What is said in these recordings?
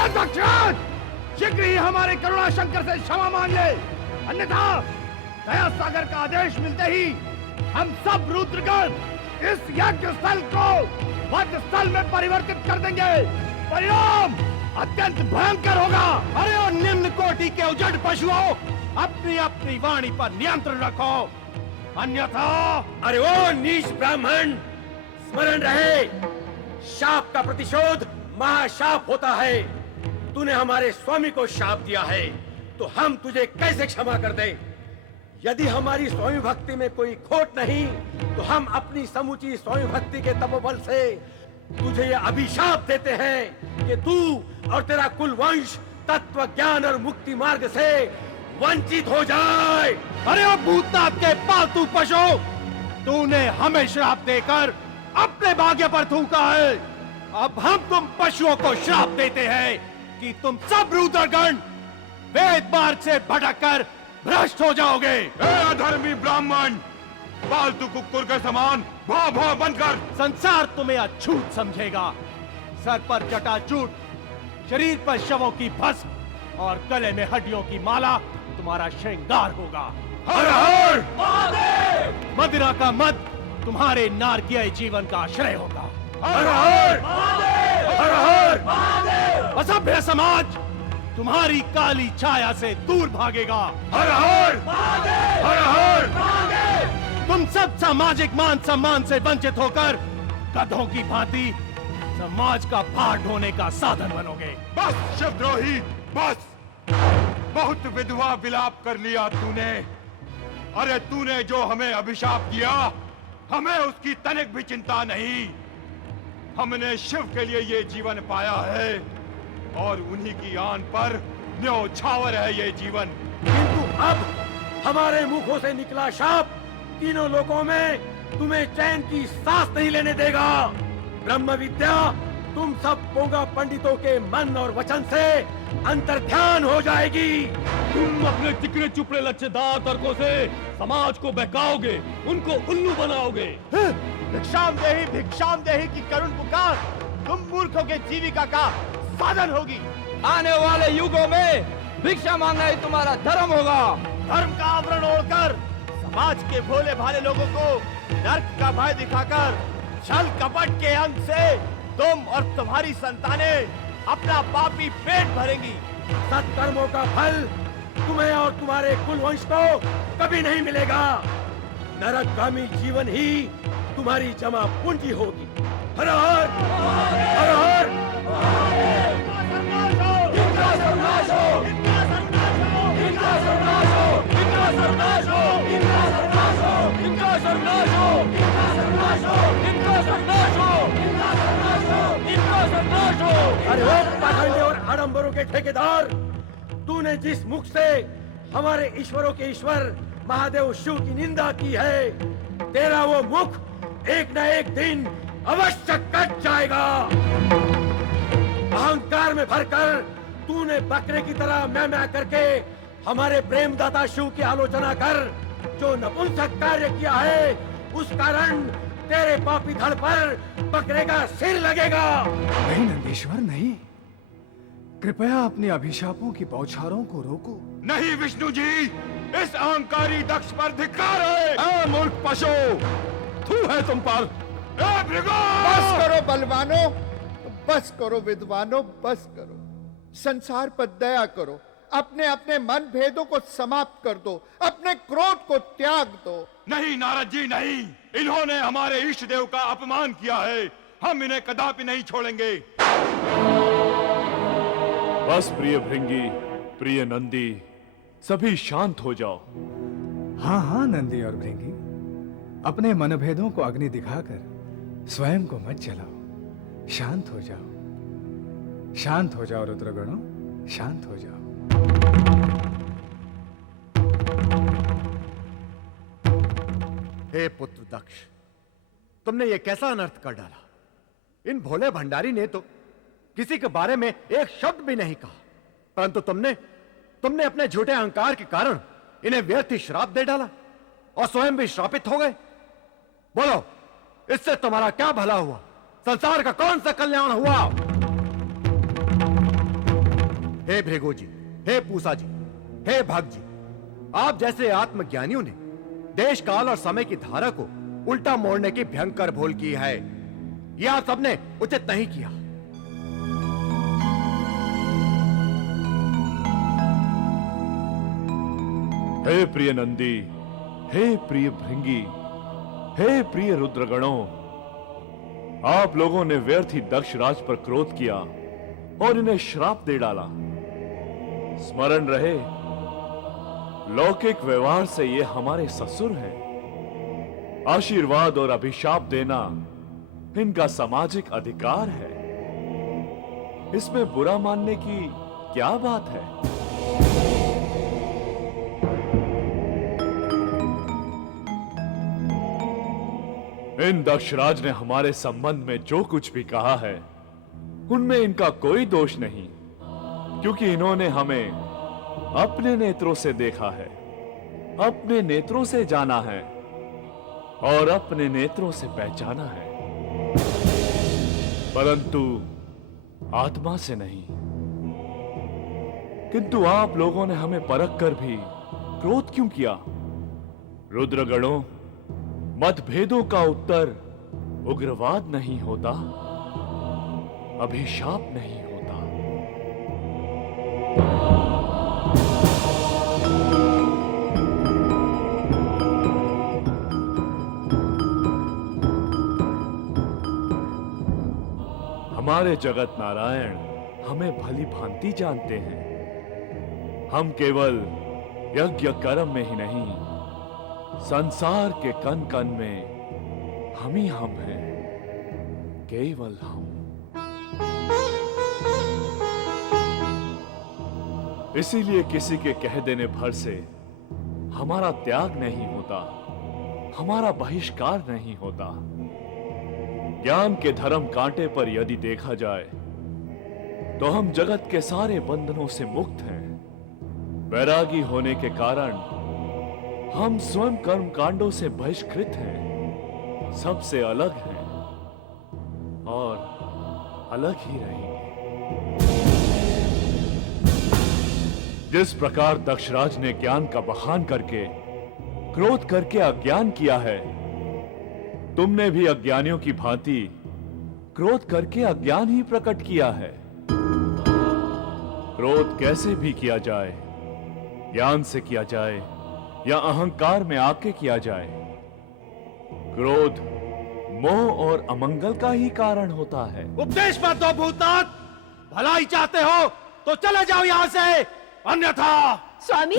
हे दक्षराज, शीघ्र ही हमारे करुणा शंकर से क्षमा मांग ले, अन्यथा दया सागर का आदेश मिलते ही हम सब रुद्रगण इस यज्ञ स्थल को वध स्थल में परिवर्तित कर देंगे। परिणाम अत्यंत भयंकर होगा। अरे और निम्न कोटि के उजड़ पशुओं, अपनी अपनी वाणी पर नियंत्रण रखो, अन्यथा। अरे ओ नीच ब्राह्मण, स्मरण रहे, शाप का प्रतिशोध महाशाप होता है। तूने हमारे स्वामी को शाप दिया है, तो हम तुझे कैसे क्षमा कर दें? यदि हमारी स्वामी भक्ति में कोई खोट नहीं, तो हम अपनी समूची स्वामी भक्ति के तपोबल से तुझे यह अभिशाप देते हैं कि तू और तेरा कुल वंश तत्व ज्ञान और मुक्ति मार्ग से वंचित हो जाए। अरे ओ भूतनाथ के पालतू पशु, तूने हमें श्राप देकर अपने भाग्य पर थूका है। अब हम तुम पशुओं को श्राप देते हैं कि तुम सब रुद्रगण वेद मार्ग से भटककर भ्रष्ट हो जाओगे। अधर्मी ब्राह्मण, पालतू कुकुर के समान भौ भौ बनकर संसार तुम्हें अछूत समझेगा। सर पर जटाजूट, शरीर पर शवों की भस्म और गले में हड्डियों की माला तुम्हारा श्रृंगार होगा। हर हर महादेव! मदिरा का मद तुम्हारे नारकीय जीवन का आश्रय होगा। हर हर हर हर असभ्य समाज तुम्हारी काली छाया से दूर भागेगा। हर हर हर हर तुम सब सामाजिक मान सम्मान से वंचित होकर गधों की भांति समाज का भार ढोने का साधन बनोगे। बस शिवद्रोही, बस। बहुत विधवा विलाप कर लिया तूने। अरे तूने जो हमें अभिशाप दिया, हमें उसकी तनिक भी चिंता नहीं। हमने शिव के लिए ये जीवन पाया है और उन्हीं की आन पर न्योछावर है ये जीवन। किंतु अब हमारे मुखों से निकला शाप तीनों लोकों में तुम्हें चैन की सांस नहीं लेने देगा। ब्रह्म विद्या तुम सब पोंगा पंडितों के मन और वचन से अंतर्ध्यान हो जाएगी। तुम अपने चिकने चुपड़े लच्छेदार तर्कों से समाज को बहकाओगे, उनको उल्लू बनाओगे। भिक्षाम देही की करुण पुकार तुम मूर्खों के जीविका का साधन होगी। आने वाले युगों में भिक्षा मांगना ही तुम्हारा धर्म होगा। धर्म का आवरण ओढ़कर समाज के भोले भाले लोगों को नर्क का भय दिखाकर छल कपट के अंग से तुम और तुम्हारी संतानें अपना पापी पेट भरेंगी। सत्कर्मों का फल तुम्हें और तुम्हारे कुलवंश को कभी नहीं मिलेगा। नरकगामी जीवन ही तुम्हारी जमा पूंजी होगी। हर हर हर हर अरे वो पाखंडी और आडंबरों के ठेकेदार, तूने जिस मुख से हमारे ईश्वरों के ईश्वर महादेव शिव की निंदा की है, तेरा वो मुख एक न एक दिन अवश्य कट जाएगा। अहंकार में भरकर तूने बकरे की तरह मैं करके हमारे प्रेम दाता शिव की आलोचना कर जो नपुंसक कार्य किया है, उस कारण तेरे पापी धड़ पर बकरे का सिर लगेगा। नहीं नंदीश्वर, नहीं। कृपया अपने अभिशापों की बौछारों को रोको। नहीं विष्णु जी, इस अहंकारी दक्ष पर धिक्कार है। मूर्ख पशु, थू है तुम पर। बस करो बलवानों, बस करो विद्वानों, बस करो। संसार पर दया करो, अपने अपने मन भेदों को समाप्त कर दो, अपने क्रोध को त्याग दो। नहीं नारद जी, नहीं। इन्होंने हमारे इष्ट देव का अपमान किया है, हम इन्हें कदापि नहीं छोड़ेंगे। बस प्रिय भृंगी, प्रिय नंदी, सभी शांत हो जाओ। हाँ हाँ नंदी और भृंगी, अपने मनभेदों को अग्नि दिखाकर स्वयं को मत जलाओ। शांत हो जाओ, शांत हो जाओ रुद्रगणों, शांत हो जाओ। हे पुत्र दक्ष, तुमने ये कैसा अनर्थ कर डाला। इन भोले भंडारी ने तो किसी के बारे में एक शब्द भी नहीं कहा, परंतु तुमने अपने झूठे अहंकार के कारण इन्हें व्यर्थ ही श्राप दे डाला और स्वयं भी श्रापित हो गए। बोलो, इससे तुम्हारा क्या भला हुआ? संसार का कौन सा कल्याण हुआ? हे भृगु जी, हे पूसा जी, हे भग जी, आप जैसे आत्मज्ञानियों ने देश काल और समय की धारा को उल्टा मोड़ने की भयंकर भूल की है। यह आप सबने उचित नहीं किया। हे प्रिय नंदी, हे प्रिय भृंगी, हे प्रिय रुद्रगणों, आप लोगों ने व्यर्थ ही दक्ष राज पर क्रोध किया और इन्हें श्राप दे डाला। स्मरण रहे, लौकिक व्यवहार से ये हमारे ससुर हैं। आशीर्वाद और अभिशाप देना इनका सामाजिक अधिकार है। इसमें बुरा मानने की क्या बात है? इन दक्षराज ने हमारे संबंध में जो कुछ भी कहा है उनमें इनका कोई दोष नहीं, क्योंकि इन्होंने हमें अपने नेत्रों से देखा है, अपने नेत्रों से जाना है और अपने नेत्रों से पहचाना है, परंतु आत्मा से नहीं। किंतु आप लोगों ने हमें परख कर भी क्रोध क्यों किया? रुद्रगणों, मतभेदों का उत्तर उग्रवाद नहीं होता, अभिशाप नहीं होता। हमारे जगत नारायण हमें भली भांति जानते हैं। हम केवल यज्ञ कर्म में ही नहीं, संसार के कण कण में हम ही हम हैं, केवल हम। इसीलिए किसी के कह देने भर से हमारा त्याग नहीं होता, हमारा बहिष्कार नहीं होता। ज्ञान के धर्म कांटे पर यदि देखा जाए तो हम जगत के सारे बंधनों से मुक्त हैं। वैरागी होने के कारण हम स्वयं कर्म कांडों से बहिष्कृत हैं, सबसे अलग हैं और अलग ही रहेंगे। जिस प्रकार दक्षराज ने ज्ञान का बखान करके, क्रोध करके अज्ञान किया है, तुमने भी अज्ञानियों की भांति क्रोध करके अज्ञान ही प्रकट किया है। क्रोध कैसे भी किया जाए, ज्ञान से किया जाए या अहंकार में आके किया जाए, क्रोध मोह और अमंगल का ही कारण होता है। उपदेश मत दो भूतनाथ, भलाई चाहते हो तो चले जाओ यहां से, अन्यथा। स्वामी,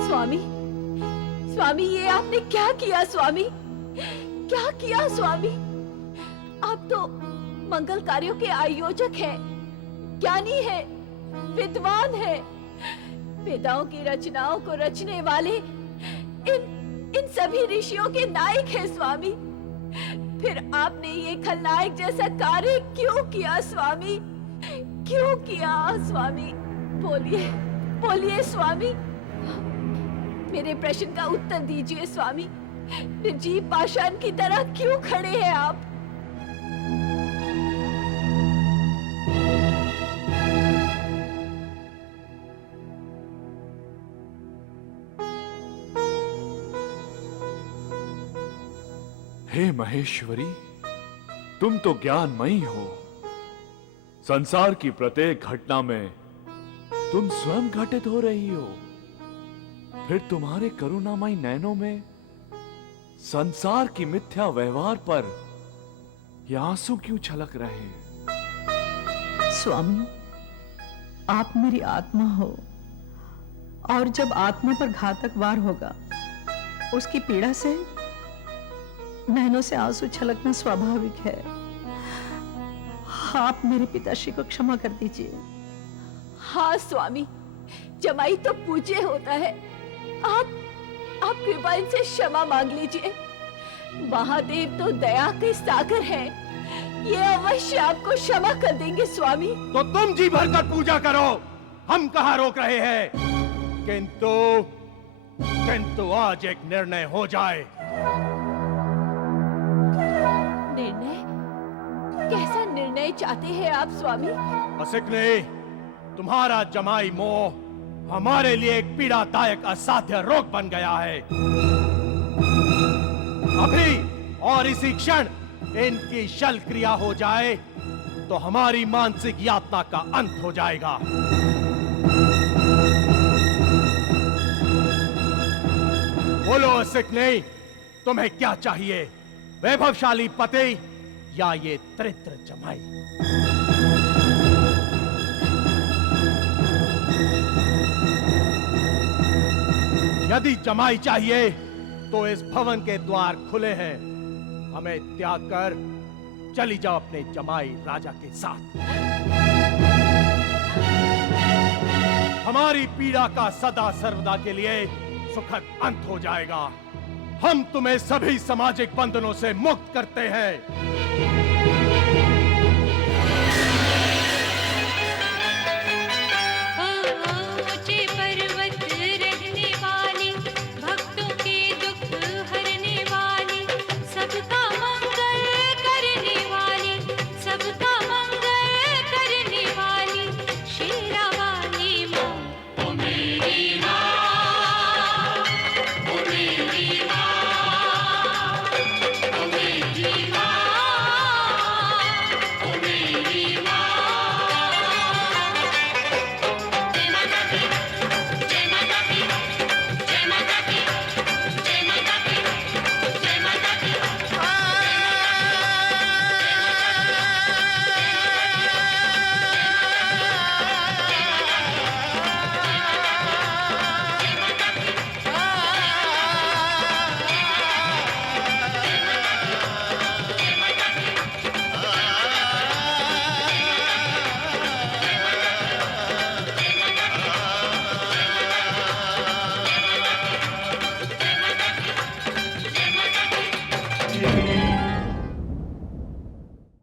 स्वामी, स्वामी, ये आपने क्या किया स्वामी? क्या किया स्वामी? आप तो मंगल कार्यों के आयोजक हैं, ज्ञानी हैं, विद्वान हैं, वेदाओं की रचनाओं को रचने वाले इन सभी ऋषियों के नायक हैं स्वामी। फिर आपने ये खलनायक जैसा कार्य क्यों किया स्वामी? क्यों किया स्वामी? बोलिए, बोलिए स्वामी, मेरे प्रश्न का उत्तर दीजिए स्वामी। निर्जीव पाषाण की तरह क्यों खड़े हैं आप? हे महेश्वरी, तुम तो ज्ञानमयी हो। संसार की प्रत्येक घटना में तुम स्वयं घटित हो रही हो। फिर तुम्हारे करुणामयी नयनों में संसार की मिथ्या व्यवहार पर ये आंसू क्यों छलक रहे हैं? स्वामी, आप मेरी आत्मा हो और जब आत्मा पर घातक वार होगा, उसकी पीड़ा से नैनों से आंसू छलकना स्वाभाविक है। आप मेरे पिताश्री को क्षमा कर दीजिए। हाँ स्वामी, जमाई तो पूज्य होता है। आप कृपा इनसे क्षमा मांग लीजिए। महादेव तो दया के सागर हैं, ये अवश्य आपको क्षमा कर देंगे स्वामी। तो तुम जी भरकर पूजा करो, हम कहाँ रोक रहे हैं। किंतु आज एक निर्णय हो जाए। निर्णय? कैसा निर्णय चाहते हैं आप स्वामी? असिकने, तुम्हारा जमाई मोह हमारे लिए एक पीड़ादायक असाध्य रोग बन गया है। अभी और इसी क्षण इनकी शल क्रिया हो जाए तो हमारी मानसिक यातना का अंत हो जाएगा। बोलो असिकने, तुम्हें क्या चाहिए? वैभवशाली पति या ये दरिद्र जमाई? यदि जमाई चाहिए तो इस भवन के द्वार खुले हैं। हमें त्याग कर चली जाओ अपने जमाई राजा के साथ। हमारी पीड़ा का सदा सर्वदा के लिए सुखद अंत हो जाएगा। हम तुम्हें सभी सामाजिक बंधनों से मुक्त करते हैं।